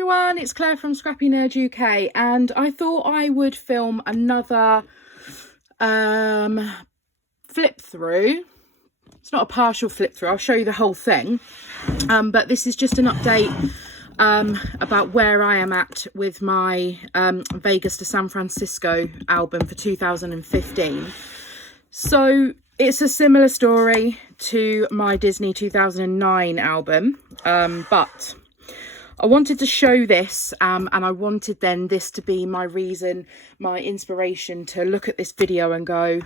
everyone, it's Claire from ScrappyNerdUK, and I thought I would film another flip through. It's not a partial flip through, I'll show you the whole thing, but this is just an update about where I am at with my Vegas to San Francisco album for 2015. So it's a similar story to my Disney 2009 album, but I wanted to show this and I wanted then this to be my reason, my inspiration to look at this video and go,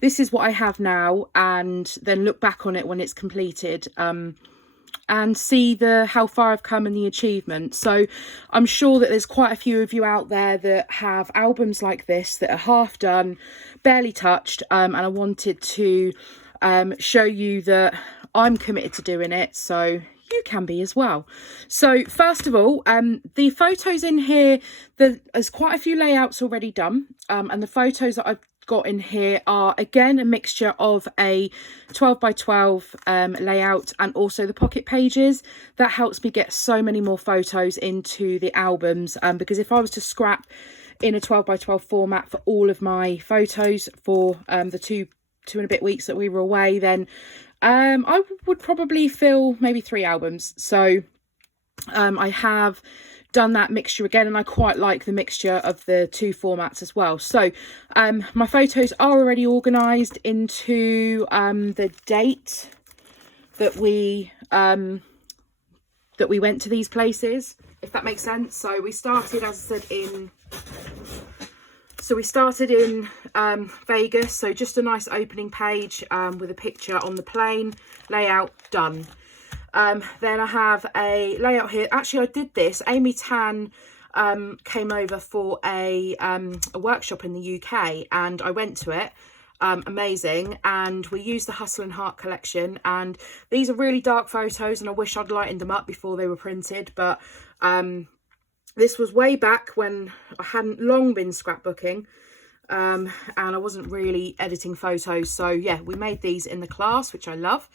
this is what I have now, and then look back on it when it's completed and see how far I've come and the achievement. So I'm sure that there's quite a few of you out there that have albums like this that are half done, barely touched, and I wanted to show you that I'm committed to doing it, so you can be as well. So first of all, the photos in here, there's quite a few layouts already done, and the photos that I've got in here are again a mixture of a 12 by 12 layout and also the pocket pages. That helps me get so many more photos into the albums, because if I was to scrap in a 12 by 12 format for all of my photos for the two and a bit weeks that we were away, then I would probably fill maybe 3 albums. So I have done that mixture again, and I quite like the mixture of the 2 formats as well. So my photos are already organised into the date that we went to these places, if that makes sense. So we started, as I said, in Vegas, so just a nice opening page with a picture on the plane, layout done. Then I have a layout here. Actually, I did this. Amy Tan came over for a workshop in the UK, and I went to it. Amazing. And we used the Hustle and Heart collection, and these are really dark photos, and I wish I'd lightened them up before they were printed, but this was way back when I hadn't long been scrapbooking, and I wasn't really editing photos. So yeah, we made these in the class, which I love,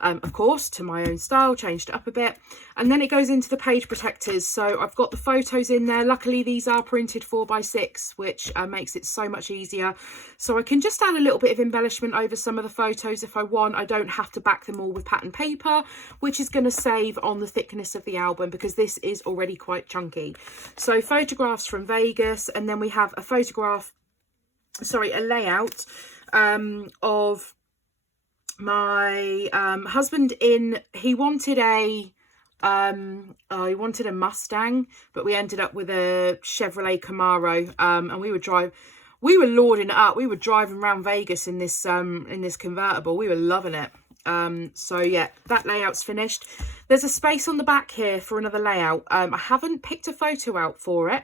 of course, to my own style, changed it up a bit. And then it goes into the page protectors. So I've got the photos in there. Luckily, these are printed 4x6, which makes it so much easier. So I can just add a little bit of embellishment over some of the photos if I want. I don't have to back them all with pattern paper, which is going to save on the thickness of the album because this is already quite chunky. So photographs from Vegas, and then we have a layout of my husband he wanted a Mustang, but we ended up with a Chevrolet Camaro, and we were lording it up. We were driving around Vegas in this convertible. We were loving it. So yeah, that layout's finished. There's a space on the back here for another layout. I haven't picked a photo out for it,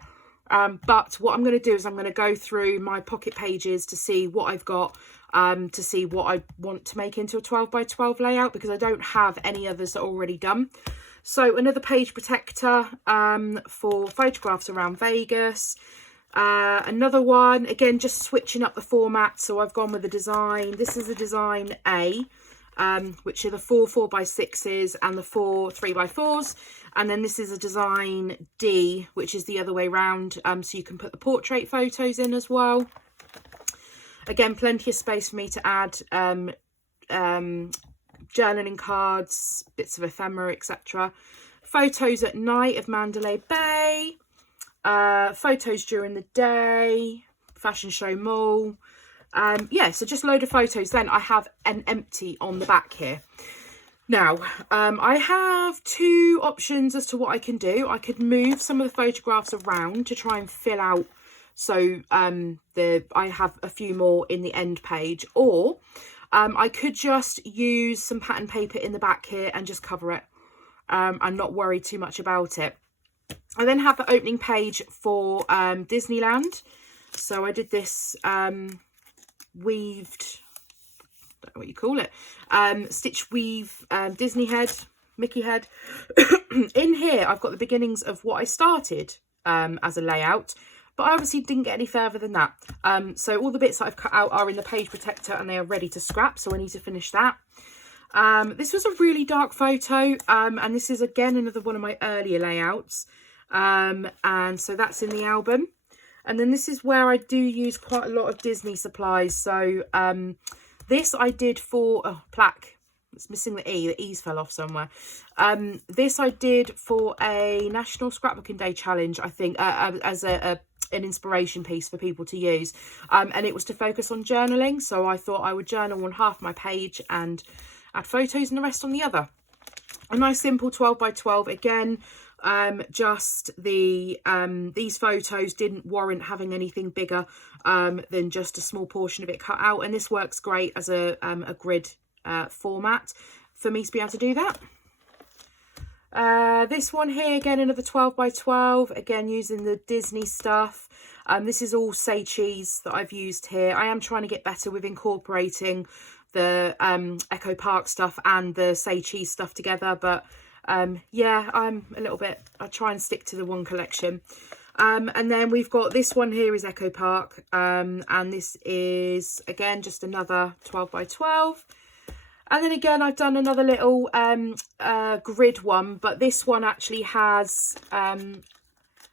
but what I'm going to do is I'm going to go through my pocket pages to see what I've got, to see what I want to make into a 12 by 12 layout, because I don't have any others that are already done. So another page protector for photographs around Vegas. Another one, again, just switching up the format. So I've gone with the design. This is a design A, which are the 4 4x6s and the 4 3x4s. And then this is a design D, which is the other way round. So you can put the portrait photos in as well. Again, plenty of space for me to add journaling cards, bits of ephemera, etc. Photos at night of Mandalay Bay. Photos during the day. Fashion show mall. Yeah, so just a load of photos. Then I have an empty on the back here. Now, I have 2 options as to what I can do. I could move some of the photographs around to try and fill out, so I have a few more in the end page, or I could just use some pattern paper in the back here and just cover it and not worry too much about it. I then have the opening page for Disneyland. So I did this weaved, I don't know what you call it, stitch weave Disney head, Mickey head. In here I've got the beginnings of what I started as a layout, but I obviously didn't get any further than that. So all the bits that I've cut out are in the page protector and they are ready to scrap, so I need to finish that. This was a really dark photo, and this is again another one of my earlier layouts, and so that's in the album. And then this is where I do use quite a lot of Disney supplies. So this I did for plaque. It's missing the E. The E's fell off somewhere. This I did for a National Scrapbooking Day challenge, I think, as an inspiration piece for people to use. And it was to focus on journaling. So I thought I would journal on half my page and add photos and the rest on the other. A nice simple 12 by 12 again. Just the these photos didn't warrant having anything bigger than just a small portion of it cut out, and this works great as a grid format for me to be able to do that. This one here, again, another 12 by 12, again using the Disney stuff. This is all Say Cheese that I've used here. I am trying to get better with incorporating the Echo Park stuff and the Say Cheese stuff together, but yeah, I try and stick to the one collection. And then we've got this one here is Echo Park, and this is again just another 12 by 12. And then again I've done another little grid one, but this one actually has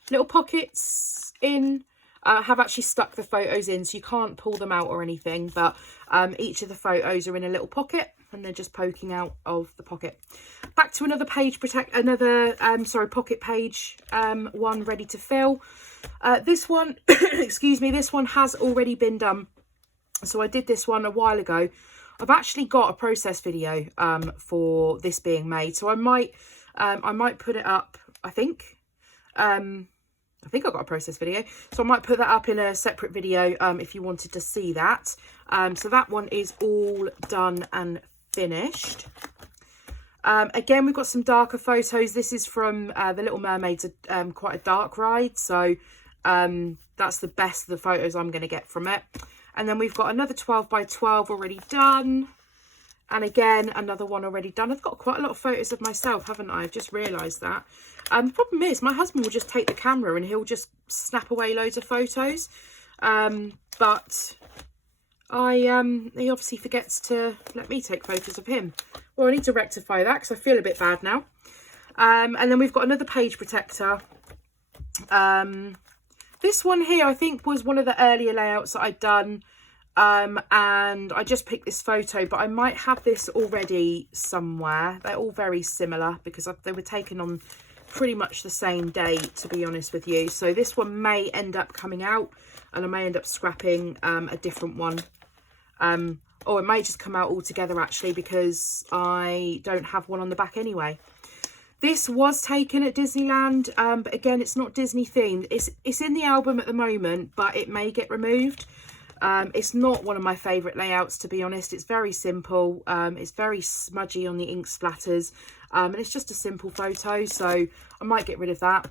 little pockets in. I have actually stuck the photos in, so you can't pull them out or anything, but each of the photos are in a little pocket and they're just poking out of the pocket. Back to another page pocket page one ready to fill. This one excuse me, this one has already been done, so I did this one a while ago. I've actually got a process video for this being made, so I might put it up. I think I've got a process video, so I might put that up in a separate video if you wanted to see that. So that one is all done and finished. Again, we've got some darker photos. This is from The Little Mermaid's quite a dark ride, so that's the best of the photos I'm going to get from it. And then we've got another 12 by 12 already done. And again, another one already done. I've got quite a lot of photos of myself, haven't I? I've just realised that. The problem is my husband will just take the camera and he'll just snap away loads of photos. But he obviously forgets to let me take photos of him. Well, I need to rectify that because I feel a bit bad now. And then we've got another page protector. This one here, I think, was one of the earlier layouts that I'd done. And I just picked this photo, but I might have this already somewhere. They're all very similar because they were taken on pretty much the same day, to be honest with you. So this one may end up coming out and I may end up scrapping a different one. Or it may just come out all together actually, because I don't have one on the back anyway. This was taken at Disneyland, but again, it's not Disney themed. It's in the album at the moment, but it may get removed. It's not one of my favourite layouts, to be honest. It's very simple. It's very smudgy on the ink splatters. And it's just a simple photo, so I might get rid of that.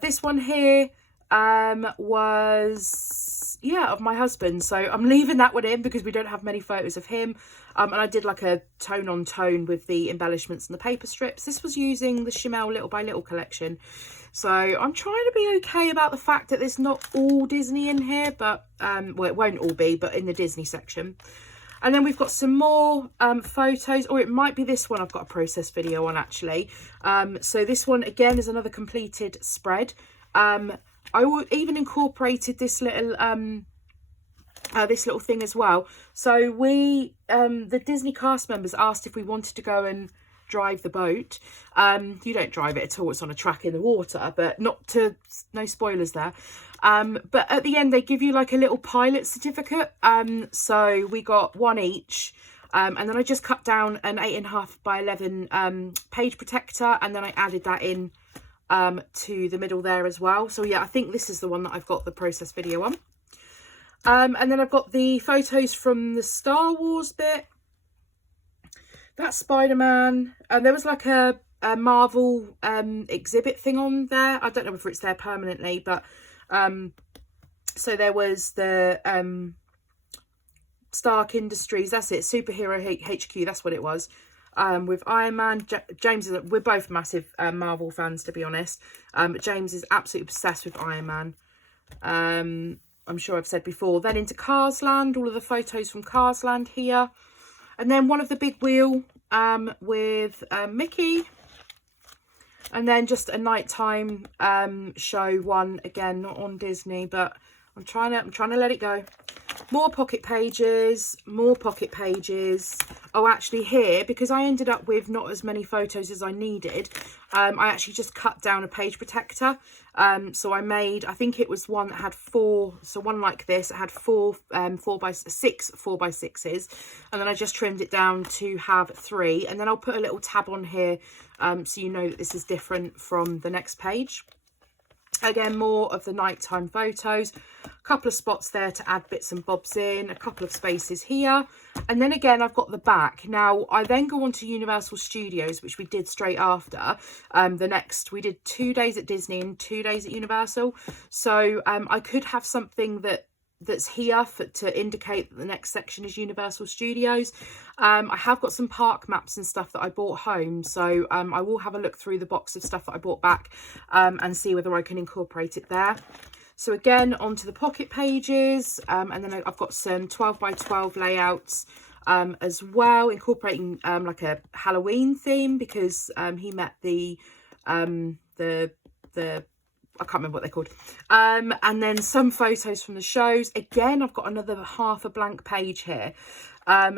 This one here was, of my husband. So I'm leaving that one in because we don't have many photos of him. And I did like a tone on tone with the embellishments and the paper strips. This was using the Shimmel Little by Little collection. So I'm trying to be okay about the fact that there's not all Disney in here, but well, it won't all be, but in the Disney section. And then we've got some more photos, or it might be this one I've got a process video on actually. So this one again is another completed spread. I even incorporated this little thing as well. So we, the Disney cast members asked if we wanted to go and drive the boat. You don't drive it at all, it's on a track in the water, but no spoilers there. But at the end they give you like a little pilot certificate, so we got one each, and then I just cut down an 8.5 by 11 page protector, and then I added that in to the middle there as well. So yeah, I think this is the one that I've got the process video on. And then I've got the photos from the Star Wars bit. That's Spider-Man. There was like a Marvel exhibit thing on there. I don't know if it's there permanently, but so there was the Stark Industries, that's it, Superhero HQ, that's what it was, with Iron Man. James, we're both massive Marvel fans, to be honest. James is absolutely obsessed with Iron Man. I'm sure I've said before. Then into Cars Land, all of the photos from Cars Land here. And then one of the big wheel with Mickey. And then just a nighttime show one, again, not on Disney, but I'm trying to let it go. More pocket pages, more pocket pages. Oh, actually here, because I ended up with not as many photos as I needed, I actually just cut down a page protector. So I made, I think it was one that had 4, so one like this, it had 4 4x6 4x6s, and then I just trimmed it down to have 3, and then I'll put a little tab on here so you know that this is different from the next page. Again, more of the nighttime photos, a couple of spots there to add bits and bobs in, a couple of spaces here. And then again, I've got the back. Now, I then go on to Universal Studios, which we did straight after. We did 2 days at Disney and 2 days at Universal. So I could have something that's here to indicate that the next section is Universal Studios. I have got some park maps and stuff that I bought home, so I will have a look through the box of stuff that I bought back and see whether I can incorporate it there. So again, onto the pocket pages, and then I've got some 12x12 layouts as well, incorporating like a Halloween theme, because he met the I can't remember what they're called. And then some photos from the shows. Again, I've got another half a blank page here.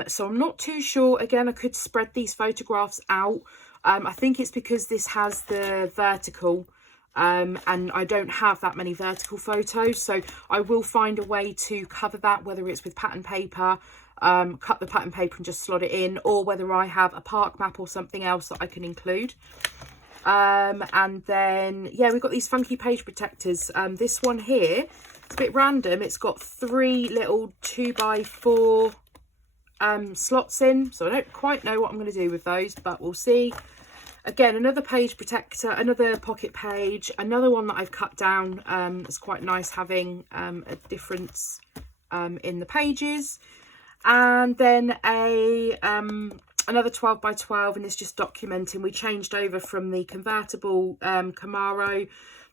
So I'm not too sure. Again, I could spread these photographs out. I think it's because this has the vertical, and I don't have that many vertical photos. So I will find a way to cover that, whether it's with pattern paper, cut the pattern paper and just slot it in, or whether I have a park map or something else that I can include. And then, yeah, we've got these funky page protectors. This one here, it's a bit random. It's got 3 little 2x4 slots in, so I don't quite know what I'm going to do with those, but we'll see. Again, another page protector, another pocket page, another one that I've cut down. It's quite nice having a difference in the pages. And then another 12x12, and it's just documenting. We changed over from the convertible Camaro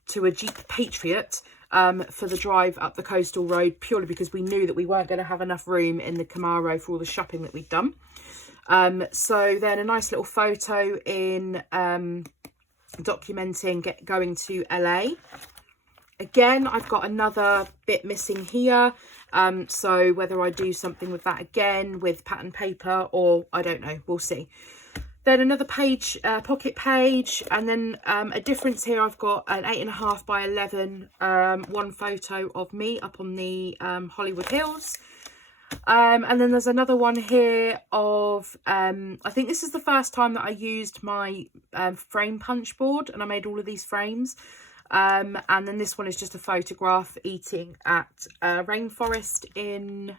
to a Jeep Patriot for the drive up the coastal road, purely because we knew that we weren't going to have enough room in the Camaro for all the shopping that we'd done. So then a nice little photo in documenting going to LA. Again, I've got another bit missing here. So whether I do something with that again with pattern paper, or I don't know, we'll see. Then another page, pocket page, and then a difference here. I've got an 8.5 by 11 one photo of me up on the Hollywood Hills. And then there's another one here of, I think this is the first time that I used my frame punch board, and I made all of these frames. And then this one is just a photograph eating at a rainforest in,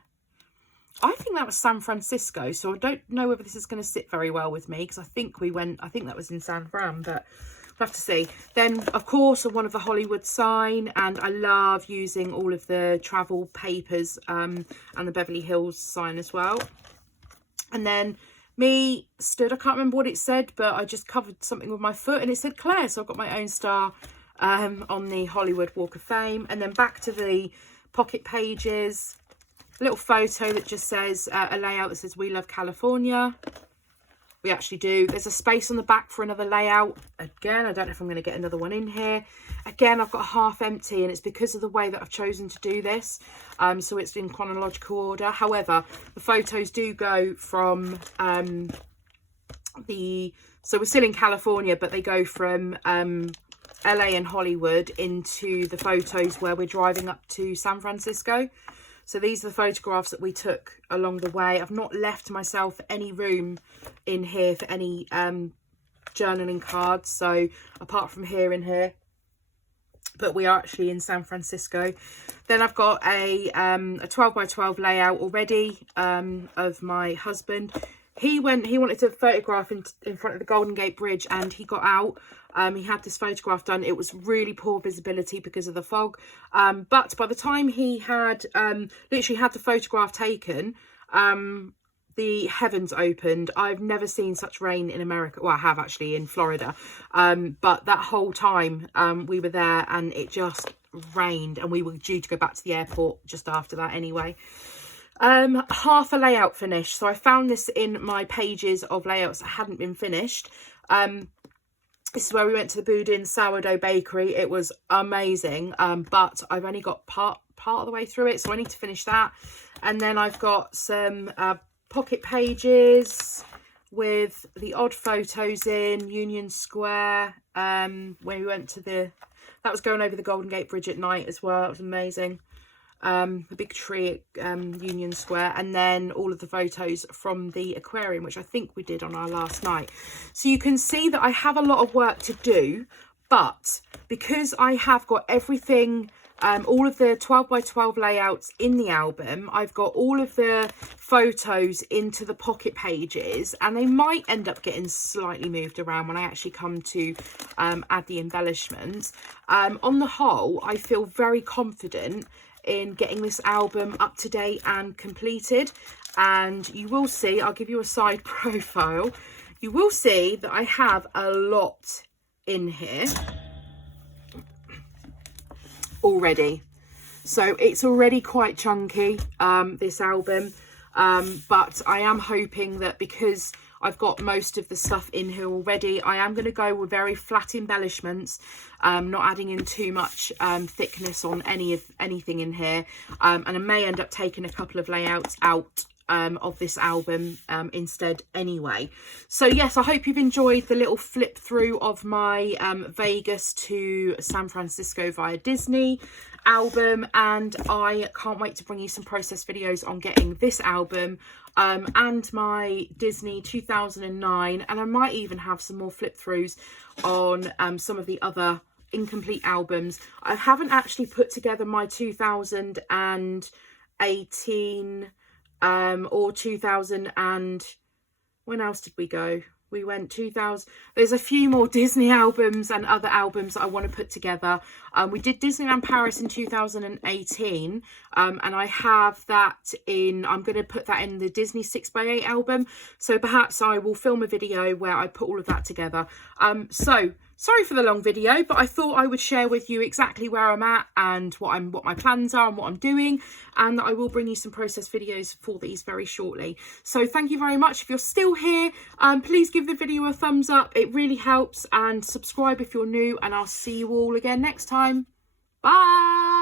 I think that was San Francisco. So I don't know whether this is going to sit very well with me, because I think that was in San Fran, but we'll have to see. Then, of course, one of the Hollywood sign, and I love using all of the travel papers and the Beverly Hills sign as well. And then me stood, I can't remember what it said, but I just covered something with my foot and it said Claire. So I've got my own star on the Hollywood Walk of Fame. And then back to the pocket pages, a little photo that just says a layout that says "We love California." We actually do. There's a space on the back for another layout. Again, I don't know if I'm going to get another one in here. Again, I've got half empty, and it's because of the way that I've chosen to do this. So it's in chronological order. However, the photos do go from so we're still in California, but they go from LA and Hollywood into the photos where we're driving up to San Francisco. So these are the photographs that we took along the way. I've not left myself any room in here for any journaling cards. So apart from here and here, but we are actually in San Francisco. Then I've got a 12 by 12 layout already of my husband. He wanted to photograph in front of the Golden Gate Bridge, and he got out. He had this photograph done. It was really poor visibility because of the fog. But by the time he had literally had the photograph taken, the heavens opened. I've never seen such rain in America. Well, I have actually in Florida. But that whole time we were there, and it just rained, and we were due to go back to the airport just after that anyway. Half a layout finished. So I found this in my pages of layouts that hadn't been finished. This is where we went to the Boudin Sourdough Bakery. It was amazing, but I've only got part of the way through it, so I need to finish that. And then I've got some pocket pages with the odd photos in Union Square, where we went to that was going over the Golden Gate Bridge at night as well. That was amazing. The big tree at Union Square, and then all of the photos from the aquarium, which I think we did on our last night. So you can see that I have a lot of work to do, but because I have got everything, all of the 12 by 12 layouts in the album, I've got all of the photos into the pocket pages, and they might end up getting slightly moved around when I actually come to add the embellishments. On the whole, I feel very confident in getting this album up to date and completed, and you will see, I'll give you a side profile, you will see that I have a lot in here already. So it's already quite chunky, this album, but I am hoping that because I've got most of the stuff in here already, I am going to go with very flat embellishments, not adding in too much thickness on anything in here, and I may end up taking a couple of layouts out of this album instead anyway. So yes, I hope you've enjoyed the little flip through of my Vegas to San Francisco via Disney album, and I can't wait to bring you some process videos on getting this album and my Disney 2009, and I might even have some more flip throughs on some of the other incomplete albums. I haven't actually put together my 2018 or 2000 and when else did we go? We went 2000. There's a few more Disney albums and other albums that I want to put together. We did Disneyland Paris in 2018, and I have that in, I'm going to put that in the Disney 6x8 album. So perhaps I will film a video where I put all of that together. So sorry for the long video, but I thought I would share with you exactly where I'm at and what my plans are and what I'm doing, and that I will bring you some process videos for these very shortly. So thank you very much. If you're still here, please give the video a thumbs up. It really helps, and subscribe if you're new, and I'll see you all again next time. Bye.